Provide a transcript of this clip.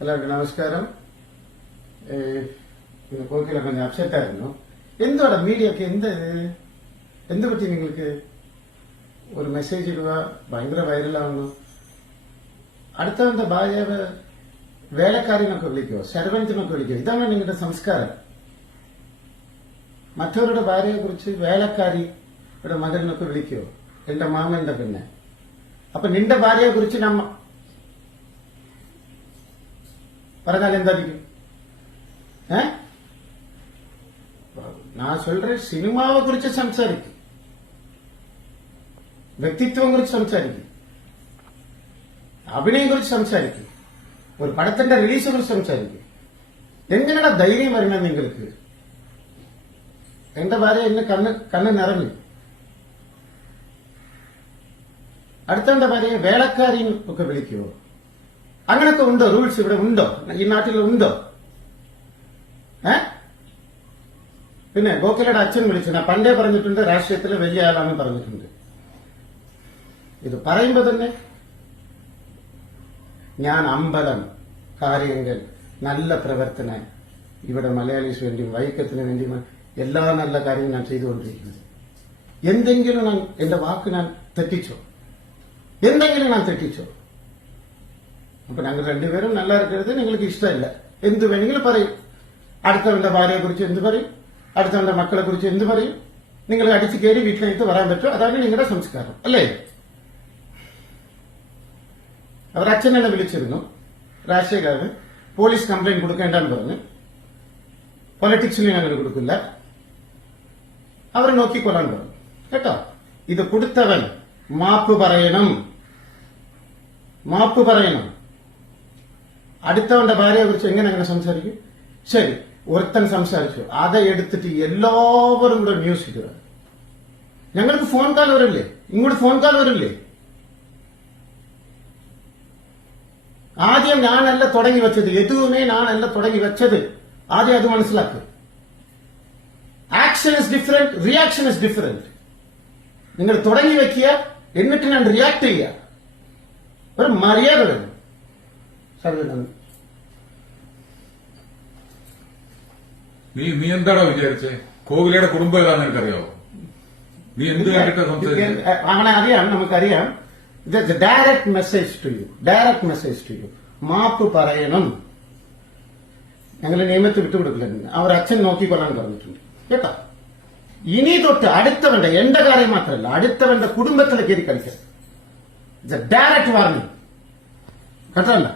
എല്ലാവർക്കും നമസ്കാരം. കോക്കില கொஞ்சம் അപ്സെറ്റ് ആയിരുന്നു. എന്താണ് മീഡിയക്ക് എന്ത് പറ്റി? നിങ്ങൾക്ക് ഒരു മെസ്സേജ് ഇടുക, ഭയങ്കര വൈറലാവുന്നു. അടുത്തവന്റെ ഭാര്യയെ വേലക്കാരിനൊക്കെ വിളിക്കുവോ, സെർവന്റിനൊക്കെ വിളിക്കുവോ? ഇതാണ് നിങ്ങളുടെ സംസ്കാരം. മറ്റവരുടെ ഭാര്യയെ കുറിച്ച് വേലക്കാരിയുടെ മകനൊക്കെ വിളിക്കുവോ? എന്റെ മാമന്റെ പിന്നെ. അപ്പൊ നിന്റെ ഭാര്യയെ കുറിച്ച് നമ്മ പറഞ്ഞാൽ എന്തായിരിക്കും? நான் சொல்றேன், சினிமாவை குறிச்சு സംസാരിക്കും, വ്യക്തിത്വം കുറിച്ച് സംസാരിക്കും, അഭിനയം കുറിച്ച് സംസാരിക്കും, ഒരു പടത്തിന്റെ റിലീസിനെ കുറിച്ച് സംസാരിക്കും. എങ്ങനെയാണ് ധൈര്യം വരുന്നത് നിങ്ങൾക്ക്? എന്റെ ഭാര്യ എന്നെ കണ്ണ് നിറഞ്ഞു. അടുത്തവന്റെ ഭാര്യയെ വേലക്കാരിയും ഒക്കെ വിളിക്കുവോ? അങ്ങനൊക്കെ ഉണ്ടോ? റൂൾസ് ഇവിടെ ഉണ്ടോ? ഈ നാട്ടിൽ ഉണ്ടോ? പിന്നെ ഗോഖലെയുടെ അച്ഛൻ വിളിച്ചു. ഞാൻ പണ്ടേ പറഞ്ഞിട്ടുണ്ട്, രാഷ്ട്രീയത്തിലെ വലിയ ആളാണെന്ന് പറഞ്ഞിട്ടുണ്ട്. ഇത് പറയുമ്പോ തന്നെ ഞാൻ അമ്പലം, കാര്യങ്ങൾ, നല്ല പ്രവർത്തനം, ഇവിടെ മലയാളീസ് വേണ്ടിയും വൈക്കത്തിന് വേണ്ടിയും എല്ലാ നല്ല കാര്യങ്ങളും ഞാൻ ചെയ്തുകൊണ്ടിരിക്കുന്നത്. എന്തെങ്കിലും എന്റെ വാക്ക് ഞാൻ തെറ്റിച്ചോ? എന്തെങ്കിലും ഞാൻ തെറ്റിച്ചോ? അപ്പൊ ഞങ്ങൾ രണ്ടുപേരും നല്ല ഇരിക്കരുത്. നിങ്ങൾക്ക് ഇഷ്ടമില്ല, എന്ത് വേണമെങ്കിലും പറയും. അടുത്തവന്റെ ഭാര്യയെ കുറിച്ച് എന്ത് പറയും, അടുത്തവന്റെ മക്കളെ കുറിച്ച് എന്ത് പറയും? നിങ്ങൾ അടിച്ചു കയറി വീട്ടിലേക്ക് വരാൻ പറ്റും. അതാണ് നിങ്ങളുടെ സംസ്കാരം, അല്ലേ? അവർ അച്ഛൻ എന്നെ വിളിച്ചിരുന്നു. രാഷ്ട്രീയക്കാരന് പോലീസ് കംപ്ലൈന്റ് കൊടുക്കേണ്ടെന്ന് പറഞ്ഞു. പൊളിറ്റിക്സിന് ഞങ്ങൾ കൊടുക്കില്ല, അവർ നോക്കിക്കൊള്ളാൻ പറഞ്ഞു. കേട്ടോ, ഇത് കൊടുത്തവൻ മാപ്പ് പറയണം, മാപ്പ് പറയണം. അടുത്തവന്റെ ഭാര്യയെ കുറിച്ച് എങ്ങനെ സംസാരിക്കും? ശരി, ഒരുത്തൻ സംസാരിച്ചു, அதை എടുത്തിട്ട് എല്ലാവരും കൂടെ ന്യൂസ് ഇടുക. ഞങ്ങൾക്ക് ഫോൺ കാൽ വരില്ലേ? ഇങ്ങോട്ട് ഫോൺ കാൽ വരില്ലേ? ആദ്യം ഞാനല്ല തുടങ്ങി വെച്ചത്, എതുവുമേ ഞാനല്ല തുടങ്ങി വെച്ചത്. ആദ്യം അത് മനസ്സിലാക്കുക. Action is different, reaction is different. നിങ്ങൾ തുടങ്ങി വെക്കുക, എന്നിട്ട് ഞാൻ റിയാക്ട് ചെയ്യുക. ഒരു മര്യാദ വേണം. സർവേ നന്ദി. നീ എന്താടാ വിചാരിച്ചേ? കോകിലയുടെ കുടുംബം ഏതാന്ന് എനിക്കറിയാവോ? നീ എന്ത് കണ്ടിട്ടാ സംസാരിച്ചത്? അവനെ അറിയാം, നമുക്കറിയാം. Direct message to you, direct message to you. മാപ്പ് പറയണം. ഞങ്ങൾ നിയമത്തിൽ വിട്ടുകൊടുക്കില്ല. അവർ അച്ഛൻ നോക്കിക്കൊള്ളാൻ പറഞ്ഞിട്ടുണ്ട്. കേട്ടോ, ഇനി തൊട്ട് അടുത്തവന്റെ, എന്റെ കാര്യം മാത്രമല്ല, അടുത്തവന്റെ കുടുംബത്തിലേക്ക് കയറി കളിക്കരുത്. Direct warning. കേട്ടല്ല?